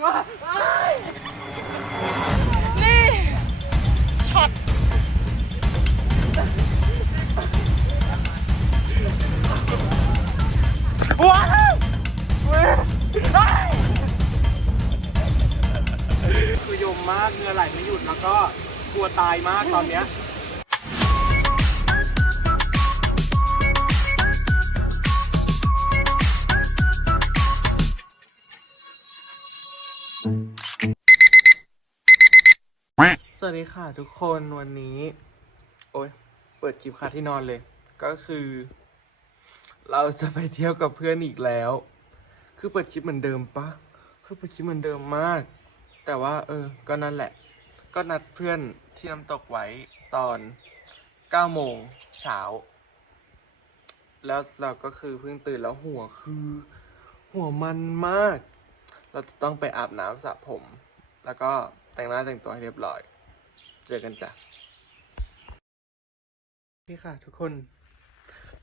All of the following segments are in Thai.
นี่ช็อตว้าวคือยมมากเหงื่อไหลไม่หยุดแล้วก็กลัวตายมากตอนเนี้ย วัสดีค่ะทุกคนวันนี้ โอ้ยเปิดคลิปค่ะที่นอนเลย ก็คือ เราจะไปเที่ยวกับเพื่อนอีกแล้ว คือเปิดคลิปเหมือนเดิมปะคือเปิดคลิปเหมือนเดิมมาก แต่ว่า เออ ก็นั่นแหละ ก็นัดเพื่อนที่น้ำตกไว้ตอน9โมงเช้าแล้วเราก็คือเพิ่งตื่นแล้วหัวคือ หัวมันมาก เราจะต้องไปอาบน้ำสระผม แล้วก็แต่งหน้าแต่งตัวให้เรียบร้อย เจอกันจ้ะนี่ค่ะทุกคน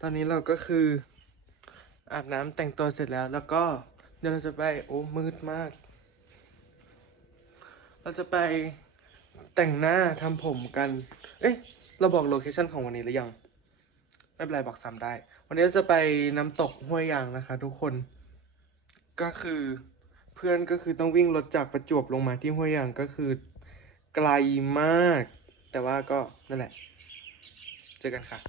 ตอนนี้เราก็คืออาบน้ำแต่งตัวเสร็จแล้ว แล้วก็เดี๋ยวเราจะไปโอ้มืดมาก เราจะไปแต่งหน้าทำผมกัน เอ๊ะ เราบอกโลเคชั่นของวันนี้หรือยัง ไม่เป็นไรบอกซ้ำได้ วันนี้เราจะไปน้ำตกห้วยยางนะคะ ทุกคน ก็คือเพื่อนก็คือต้องวิ่งรถจากประจวบลงมาที่ห้วยยางก็คือ ไกลมาก แต่ว่าก็นั่นแหละ เจอกันค่ะ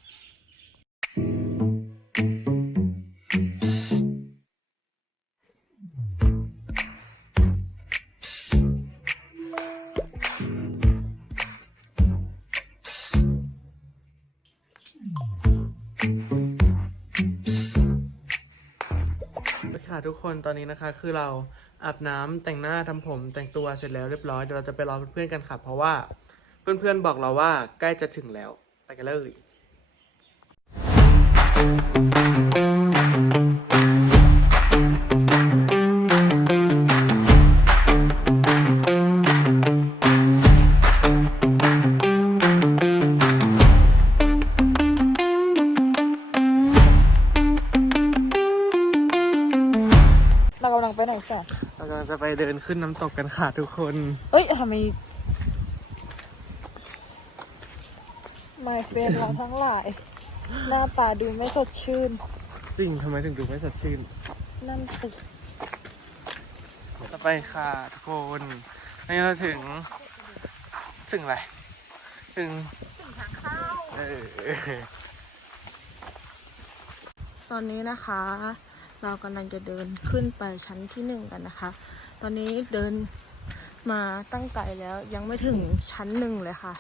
ค่ะทุกคนตอนนี้นะคะคือเรา อาบน้ำแต่งหน้าทำผมแต่งตัวเสร็จแล้วเรียบร้อยเดี๋ยวเราจะไปรอเพื่อนๆกันค่ะเพราะว่าเพื่อนๆบอกเราว่าใกล้จะถึงแล้วไปกันเลยเรากำลังไปไหนสะ เรากำลังจะไปเดินขึ้นน้ำตกกันค่ะทุกคน เอ้ยทำไมไม่เฟนเราทั้งหลาย หน้าตาดูไม่สดชื่น จริงทำไมถึงดูไม่สดชื่น นั่นสิต่อไปค่ะทุกคนนี่เราถึง ถึงอะไร ถึง เออ ตอนนี้นะคะ เรากำลังจะเดินขึ้นไปชั้นที่หนึ่งกันนะคะ ตอนนี้เดินมาตั้งไกลแล้วยังไม่ถึงชั้นหนึ่งเลยค่ะ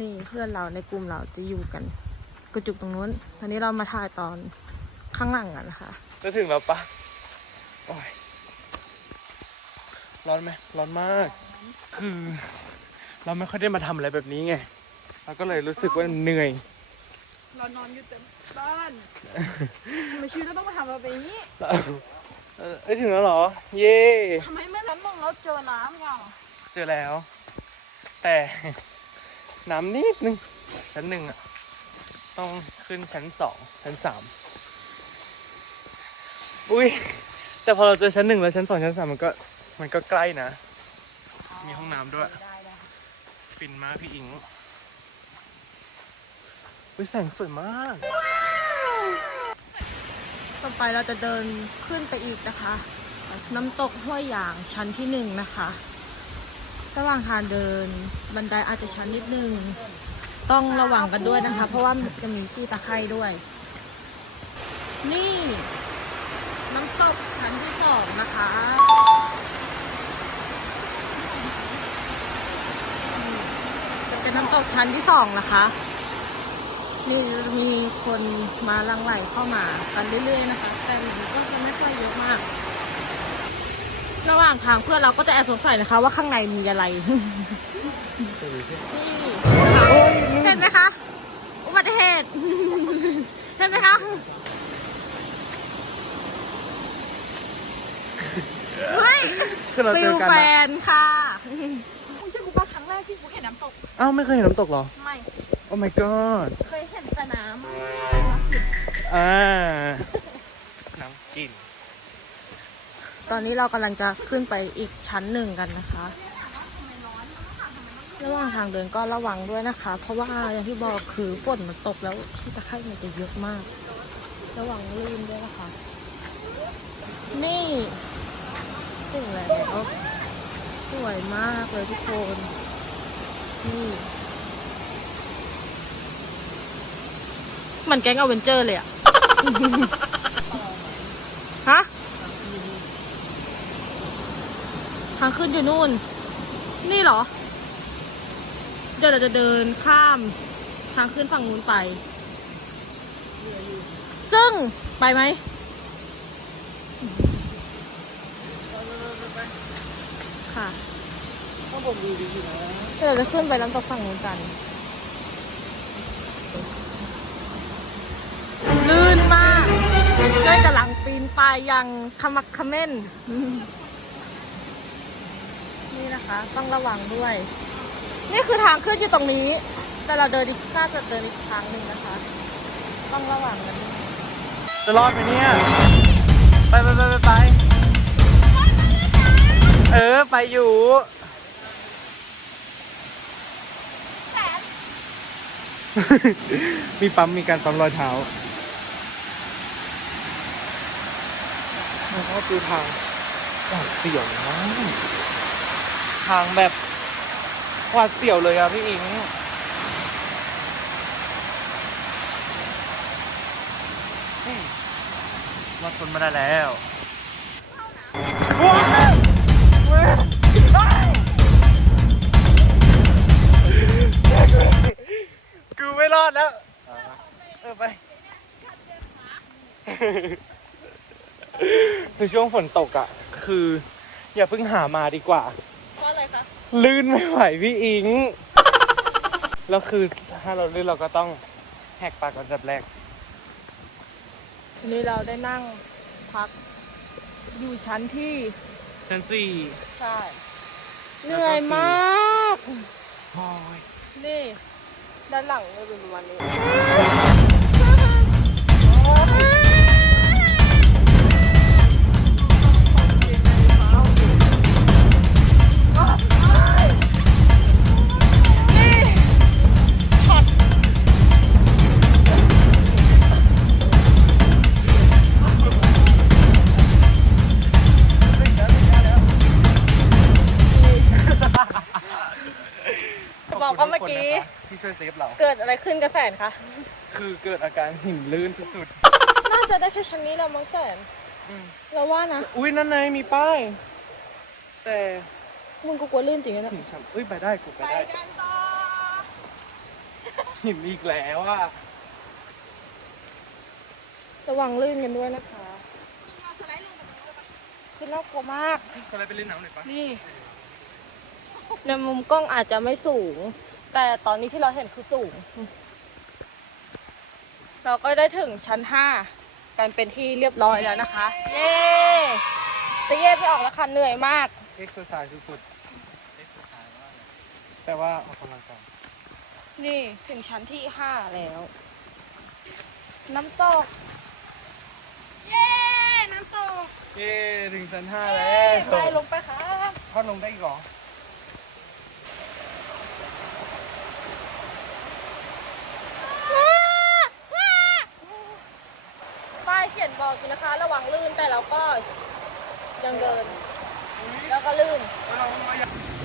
นี่เพื่อนเราในกลุ่มเราจะอยู่กัน กระจุกตรงนู้นตอนนี้เรามาถ่ายตอนข้างหลังกันนะคะ จะถึงแล้วปะโอ้ยร้อนไหมร้อนมาก คือ เราไม่ค่อยได้มาทำอะไรแบบนี้ไง เราก็เลยรู้สึกว่าเหนื่อย เรานอนอยู่แต่บ้านทำไมชีวิตเราต้องมาทำแบบนี้แล้วเออเอ้ยถึงแล้วเหรอ เย่ทำไมไม่ร้อนมองแล้วเจอน้ำอะเจอแล้ว แต่ น้ำนิดนึง ชั้นหนึ่งอะต้องขึ้นชั้นสองชั้นสามอุ้ยแต่พอเราเจอชั้นหนึ่งแล้วชั้นสองชั้นสามมันก็มันก็ใกล้นะ มีห้องน้ำด้วย ได้ได้ ฟินมากพี่อิง อุ้ยแสงสวยมาก ต่อไปเราจะเดินขึ้นไปอีกนะคะ น้ำตกห้วยหยางชั้นที่หนึ่งนะคะ ระหว่างทางเดินบันไดอาจจะชันนิดนึง ต้องระวังกันด้วยนะคะ เพราะว่ามันจะมีที่ตะไคร่ด้วย นี่น้ำตกชั้นที่สองนะคะจะเป็นน้ำตกชั้นที่สองนะคะ นี่จะมีคนมาลังไหลเข้ามากันเรื่อยๆนะคะ แต่มันก็จะไม่ค่อยเยอะมาก ระหว่างทางเพื่อนเราก็จะแอบสงสัยนะคะ ว่าข้างในมีอะไรนี่เห็นไหมคะ อุบัติเหตุ เห็นไหมคะเฮ้ยคือเราฟิเจลอกันแฟอะนค่ะมึงเชื่อกูป่ะครั้งแรกที่กูเห็นน้ำตก อ้าว ไม่เคยเห็นน้ำตกเหรอ ไม่ โอ้ my god เคยเห็นแต่น้อ่าน้ำกินไปตอนนี้เรากำลังจะขึ้นไปอีกชั้นหนึ่งกันนะคะ ระหว่างทางเดินก็ระวังด้วยนะคะ เพราะว่าอย่างที่บอกคือฝนมันตกแล้วที่ตะไคร่มันจะเยอะมาก ระวังลื่นด้วยนะคะ นี่ถึงแล้วสวยมากเลยทุกคน นี่ มันแก๊งอเวนเจอร์เลยอะฮะ ทางขึ้นอยู่นู่น นี่เหรอ เดี๋ยวเราจะเดินข้าม ทางขึ้นฝั่งนู้นไป ซึ่งไปไหม ค่ะถ้าผมดูดีอยู่นะ เดี๋ยวเราจะขึ้นไปน้ำตกฝั่งนู้นกัน เลยกำลังปีนป่ายอย่างขมักขม้น นี่นะคะ ต้องระวังด้วย นี่คือทางขึ้นอยู่ตรงนี้ แต่เราเดินอีกน่าจะเดินอีกทางหนึ่งนะคะ ต้องระวังกันด้วยจะรอดไหมเนี่ย ไปไปไปไปไป เออ ไปอยู่ มีปั๊มมีการปั๊มรอยเท้า แล้วก็คือทางหวาดเสียวมากทางแบบหวาดเสียวเลยอะพี่อิงรอดทนมาได้แล้วกูไม่รอดแล้ว เออไป คือช่วงฝนตกอะ คือ อย่าเพิ่งหามาดีกว่า เพราะอะไรคะ ลื่นไม่ไหวพี่อิง แล้วคือถ้าเราลื่นเราก็ต้องแหกปากก่อนจับแรก วันนี้เราได้นั่งพักอยู่ชั้นที่ชั้นสี่ใช่เหแล้วก็นื่อยมาก โอ้ย นี่ ด้านหลังจะเป็นประมาณนี้ วยเซฟเรา เกิดอะไรขึ้นกับแสนคะ คือเกิดอาการหินลื่นสุดน่าจะได้แค่ชั้นนี้แหล้วมั้งแสน ๆอืมเราว่านะ อุ้ยนั่นไงมีป้าย แต่มึงก็กลัวลื่นจริงนะหินช้ำเอ้ยไปได้กูไปได้ กันต่อ หินอีกแล้วอะระวังลื่นกันด้วยนะคะเอาสไลด์ลงมาตรงนี้เลยปะคือน่ากลัวมาก จะอะไรไปเล่นน้ำหน่อยปะนี่ในมุมกล้องอาจจะไม่สูง แต่ตอนนี้ที่เราเห็นคือสูง เราก็ได้ถึงชั้นห้ากันเป็นที่เรียบร้อยแล้วนะคะ เย้จะเย่ไม่ออกแล้วค่ะเหนื่อยมาก เอ็กซ์ไซส์สุดๆเอ็กซ์ไซส์มากเลยแต่ว่าออกกำลังกายนี่ถึงชั้นที่ห้าแล้ว น้ำตก เย้ น้ำตก เย้ ถึงชั้นห้าเย้แล้วไปลงไปครับทอดลงได้อีกเหรอ ป้าย เขียนบอกอยู่นะคะ ระวังลื่นแต่เราก็ยังเดิน แล้วก็ลื่น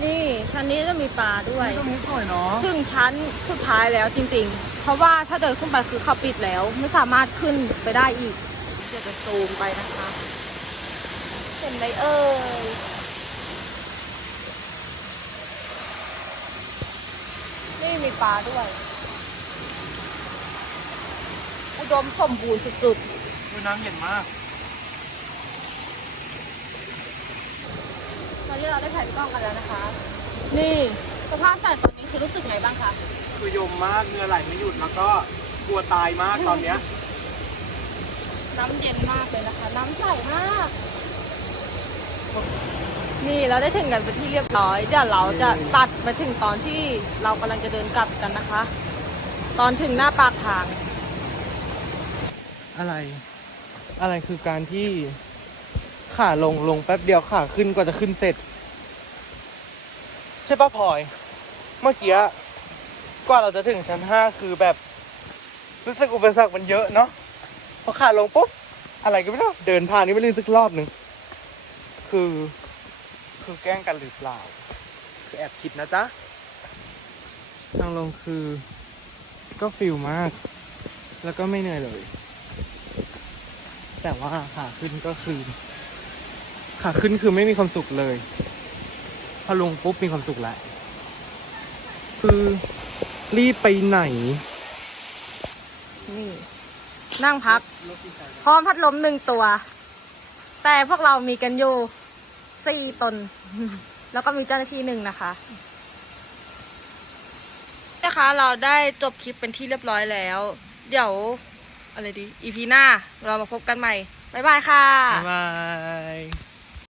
นี่ชั้นนี้จะมีปลาด้วย ตรงนี้สวยเนาะถึงชั้นสุดท้ายแล้วจริง ๆ เพราะว่าถ้าเดินขึ้นไปคือเขาปิดแล้ว ไม่สามารถขึ้นไปได้อีกเดี๋ยวจะซูมไปนะคะ เห็นไหมเอ่ยนี่มีปลาด้วย อุดมสมบูรณ์สุด ดูน้ำเย็นมากๆตอนนี้เราได้แผนกล้องกันแล้วนะคะ นี่สภาพแต่ตอนนี้คือรู้สึกไงบ้างคะ คือยมมากเหงื่อไหลไม่หยุดแล้วก็กลัวตายมากตอนเนี้ย น้ำเย็นมากเลยนะคะ น้ำใสมาก นี่เราได้ถึงกันเป็นที่เรียบร้อยเดี๋ยวเราจะตัดไปถึงตอนที่เรากำลังจะเดินกลับกันนะคะ ตอนถึงหน้าปากทาง อะไร อะไรคือการที่ขาลงลงแป๊บเดียวขาขึ้นกว่าจะขึ้นเสร็จ ใช่ปะพลอย เมื่อกี้กว่าเราจะถึงชั้นห้าคือแบบ รู้สึกอุปสรรคมันเยอะเนาะพอขาลงปุ๊บอะไรก็ไม่รู้เดินผ่านนี่ไม่ลืมสักรอบหนึ่งคือ คือแกล้งกันหรือเปล่า คือแอบคิดนะจ๊ะทางลงคือ ก็ฟิลมาก แล้วก็ไม่เหนื่อยเลย แต่ว่าขาขึ้นก็คือขาขึ้นคือไม่มีความสุขเลย พอลงปุ๊บมีความสุขแล้วคือรีบไปไหน นี่ นั่งพัก พร้อมพัดลมหนึ่งตัว แต่พวกเรามีกันอยู่สี่ตน แล้วก็มีเจ้าหน้าที่หนึ่งนะคะนะคะเราได้จบคลิปเป็นที่เรียบร้อยแล้ว เดี๋ยว อะไรดี อีพีหน้าเรามาพบกันใหม่ บ๊ายบายค่ะ บ๊ายบาย